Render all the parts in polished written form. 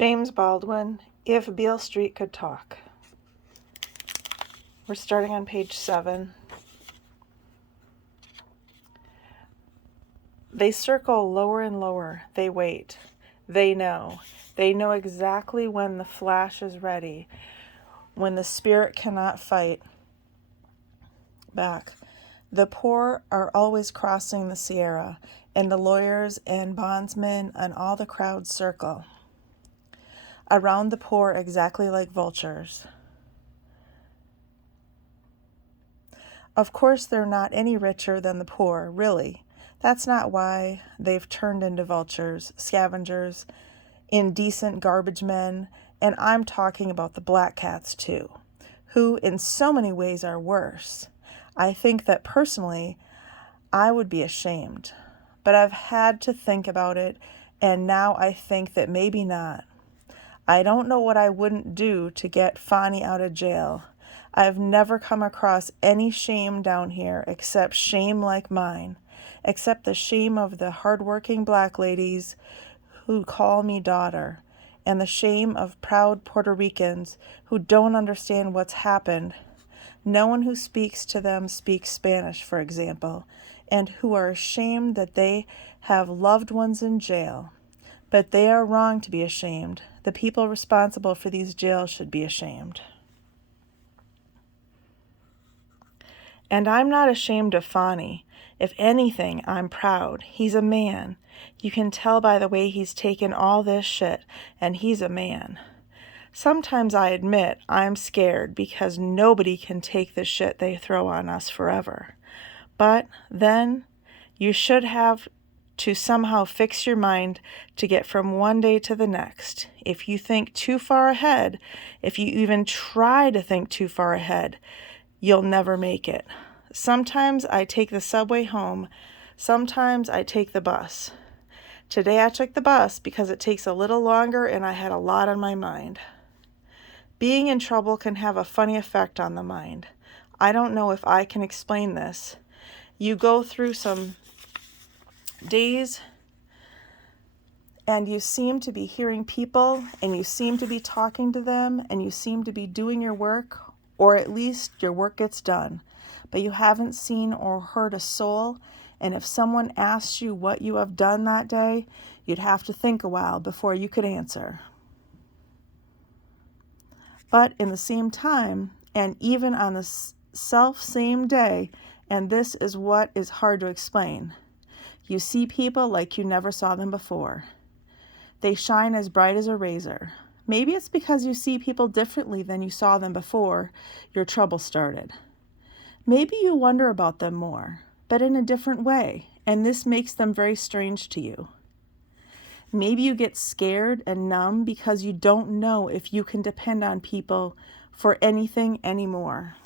James Baldwin, If Beale Street Could Talk. We're starting on page 7. They circle lower and lower. They wait. They know. They know exactly when the flash is ready, when the spirit cannot fight back. The poor are always crossing the Sierra, and the lawyers and bondsmen and all the crowds circle around the poor exactly like vultures. Of course, they're not any richer than the poor, really. That's not why they've turned into vultures, scavengers, indecent garbage men, and I'm talking about the black cats too, who in so many ways are worse. I think that personally, I would be ashamed, but I've had to think about it, and now I think that maybe not. I don't know what I wouldn't do to get Fonny out of jail. I've never come across any shame down here except shame like mine, except the shame of the hardworking black ladies who call me daughter, and the shame of proud Puerto Ricans who don't understand what's happened. No one who speaks to them speaks Spanish, for example, and who are ashamed that they have loved ones in jail. But they are wrong to be ashamed. The people responsible for these jails should be ashamed. And I'm not ashamed of Fonny. If anything, I'm proud. He's a man. You can tell by the way he's taken all this shit, and he's a man. Sometimes I admit I'm scared because nobody can take the shit they throw on us forever. But then you should have to somehow fix your mind to get from one day to the next. If you think too far ahead, if you even try to think too far ahead, you'll never make it. Sometimes I take the subway home. Sometimes I take the bus. Today I took the bus because it takes a little longer and I had a lot on my mind. Being in trouble can have a funny effect on the mind. I don't know if I can explain this. You go through some days and you seem to be hearing people and you seem to be talking to them and you seem to be doing your work, or at least your work gets done, but you haven't seen or heard a soul, and if someone asks you what you have done that day, you'd have to think a while before you could answer. But in the same time, and even on the same day, and this is what is hard to explain, you see people like you never saw them before. They shine as bright as a razor. Maybe it's because you see people differently than you saw them before your trouble started. Maybe you wonder about them more, but in a different way, and this makes them very strange to you. Maybe you get scared and numb because you don't know if you can depend on people for anything anymore.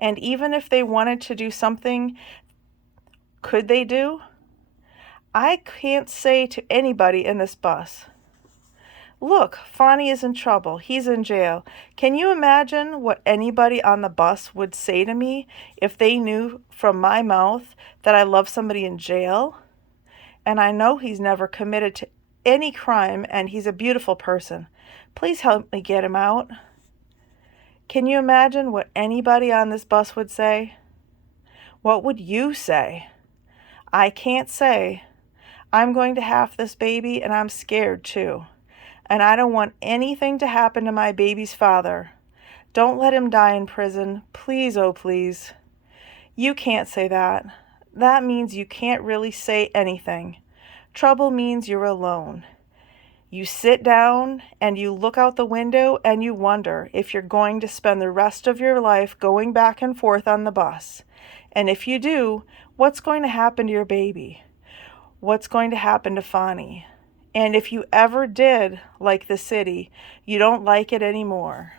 And even if they wanted to do something, could they do? I can't say to anybody in this bus, "Look, Fonny is in trouble. He's in jail." Can you imagine what anybody on the bus would say to me if they knew from my mouth that I love somebody in jail? And I know he's never committed to any crime and he's a beautiful person. Please help me get him out. Can you imagine what anybody on this bus would say? What would you say? I can't say. I'm going to have this baby and I'm scared too. And I don't want anything to happen to my baby's father. Don't let him die in prison. Please, oh please. You can't say that. That means you can't really say anything. Trouble means you're alone. You sit down and you look out the window and you wonder if you're going to spend the rest of your life going back and forth on the bus. And if you do, what's going to happen to your baby? What's going to happen to Fonny? And if you ever did like the city, you don't like it anymore.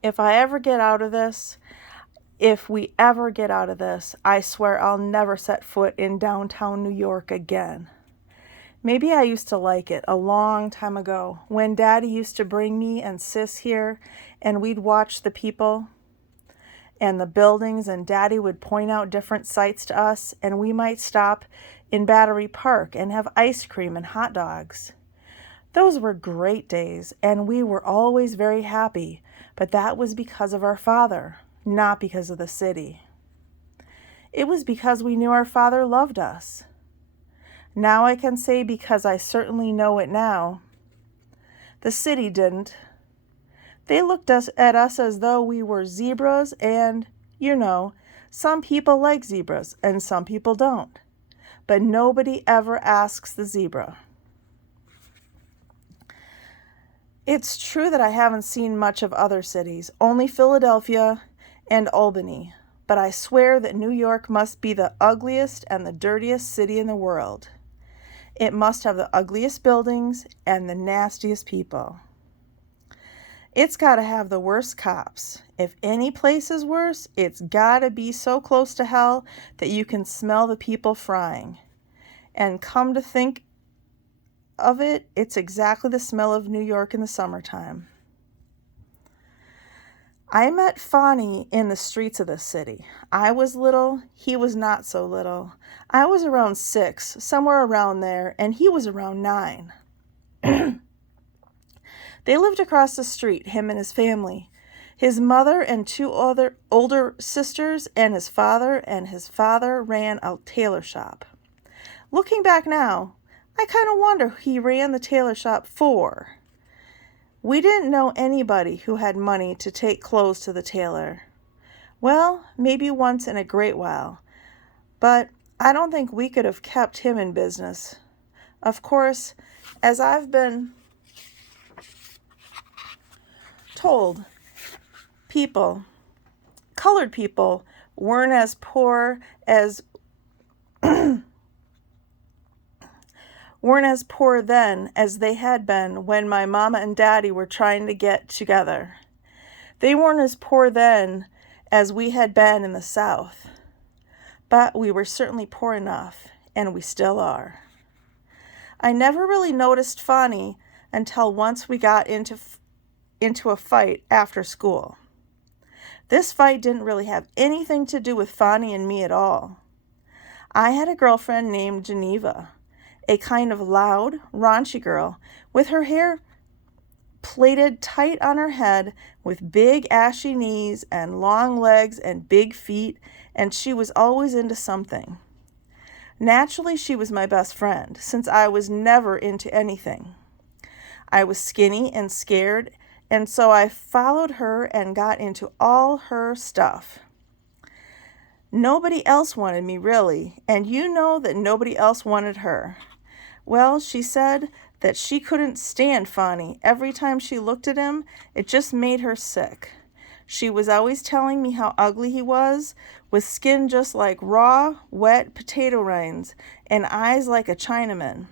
If we ever get out of this, I swear I'll never set foot in downtown New York again. Maybe I used to like it a long time ago when Daddy used to bring me and Sis here and we'd watch the people and the buildings, and Daddy would point out different sights to us, and we might stop in Battery Park and have ice cream and hot dogs. Those were great days, and we were always very happy, but that was because of our Father, not because of the city. It was because we knew our Father loved us. Now I can say, because I certainly know it now, the city didn't. They looked at us as though we were zebras, and, some people like zebras and some people don't. But nobody ever asks the zebra. It's true that I haven't seen much of other cities, only Philadelphia and Albany, but I swear that New York must be the ugliest and the dirtiest city in the world. It must have the ugliest buildings and the nastiest people. It's got to have the worst cops. If any place is worse, it's got to be so close to hell that you can smell the people frying. And come to think of it, it's exactly the smell of New York in the summertime. I met Fonny in the streets of the city. I was little, he was not so little. I was around 6, somewhere around there, and he was around 9. They lived across the street, him and his family. His mother and 2 other older sisters, and his father ran a tailor shop. Looking back now, I kind of wonder who he ran the tailor shop for. We didn't know anybody who had money to take clothes to the tailor. Well, maybe once in a great while, but I don't think we could have kept him in business. Of course, as I've been told, colored people weren't as poor then as they had been when my mama and daddy were trying to get together. They weren't as poor then as we had been in the South, but we were certainly poor enough, and we still are. I never really noticed Fonny until once we got into a fight after school. This fight didn't really have anything to do with Fonny and me at all. I had a girlfriend named Geneva, a kind of loud, raunchy girl, with her hair plaited tight on her head, with big ashy knees and long legs and big feet, and she was always into something. Naturally, she was my best friend, since I was never into anything. I was skinny and scared, and so I followed her and got into all her stuff. Nobody else wanted me, really, and you know that nobody else wanted her. Well, she said that she couldn't stand Fonny. Every time she looked at him, it just made her sick. She was always telling me how ugly he was, with skin just like raw, wet potato rinds, and eyes like a Chinaman.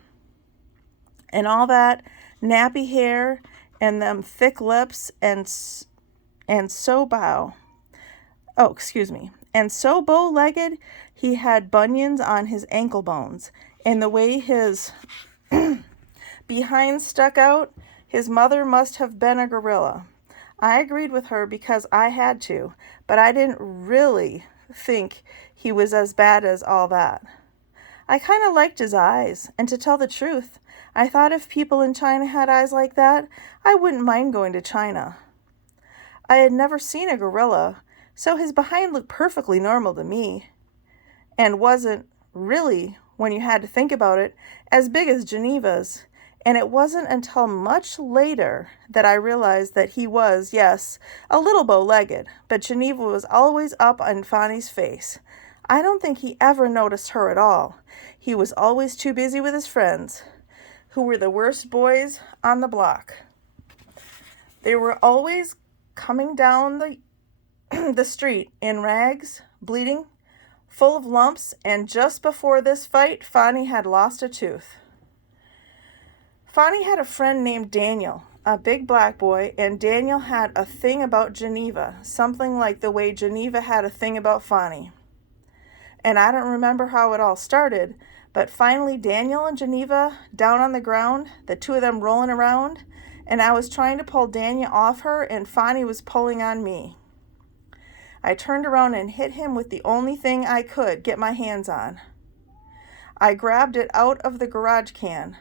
And all that nappy hair, and them thick lips, and so bow-legged, he had bunions on his ankle bones, and the way his behind stuck out, his mother must have been a gorilla. I agreed with her because I had to, but I didn't really think he was as bad as all that. I kind of liked his eyes, and to tell the truth, I thought if people in China had eyes like that, I wouldn't mind going to China. I had never seen a gorilla, so his behind looked perfectly normal to me, and wasn't really, when you had to think about it, as big as Geneva's. And it wasn't until much later that I realized that he was, yes, a little bow-legged, but Geneva was always up on Fonny's face. I don't think he ever noticed her at all. He was always too busy with his friends, who were the worst boys on the block. They were always coming down the street in rags, bleeding, full of lumps, and just before this fight, Fonny had lost a tooth. Fonny had a friend named Daniel, a big black boy, and Daniel had a thing about Geneva, something like the way Geneva had a thing about Fonny. And I don't remember how it all started, but finally Daniel and Geneva down on the ground, the two of them rolling around, and I was trying to pull Daniel off her, and Fonny was pulling on me. I turned around and hit him with the only thing I could get my hands on. I grabbed it out of the garbage can.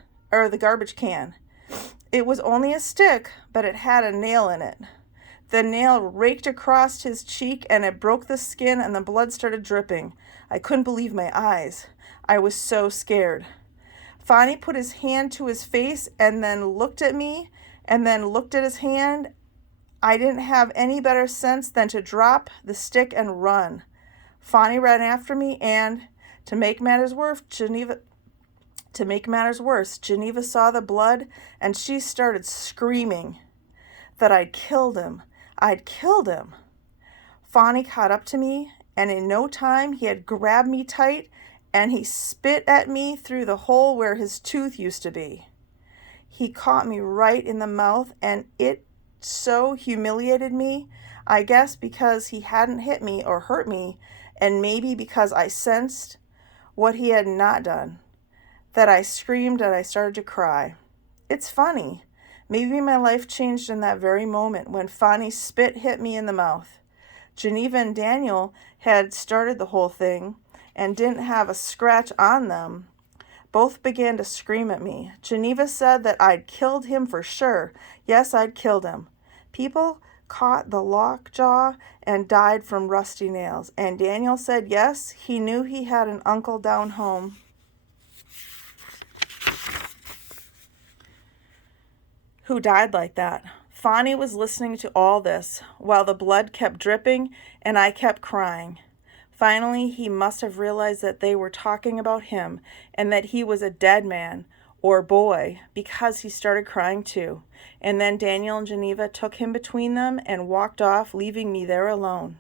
It was only a stick, but it had a nail in it. The nail raked across his cheek and it broke the skin and the blood started dripping. I couldn't believe my eyes. I was so scared. Fonny put his hand to his face and then looked at me and then looked at his hand. I didn't have any better sense than to drop the stick and run. Fonny ran after me and, to make matters worse, Geneva saw the blood and she started screaming that I'd killed him. I'd killed him. Fonny caught up to me, and in no time he had grabbed me tight and he spit at me through the hole where his tooth used to be. He caught me right in the mouth, and it so humiliated me, I guess because he hadn't hit me or hurt me, and maybe because I sensed what he had not done, that I screamed and I started to cry. It's funny. Maybe my life changed in that very moment when Fonny's spit hit me in the mouth. Geneva and Daniel had started the whole thing and didn't have a scratch on them. Both began to scream at me. Geneva said that I'd killed him for sure. Yes, I'd killed him. People caught the lockjaw and died from rusty nails. And Daniel said yes, he knew he had an uncle down home who died like that. Fonny was listening to all this while the blood kept dripping and I kept crying. Finally, he must have realized that they were talking about him and that he was a dead man or boy because he started crying too. And then Daniel and Geneva took him between them and walked off, leaving me there alone.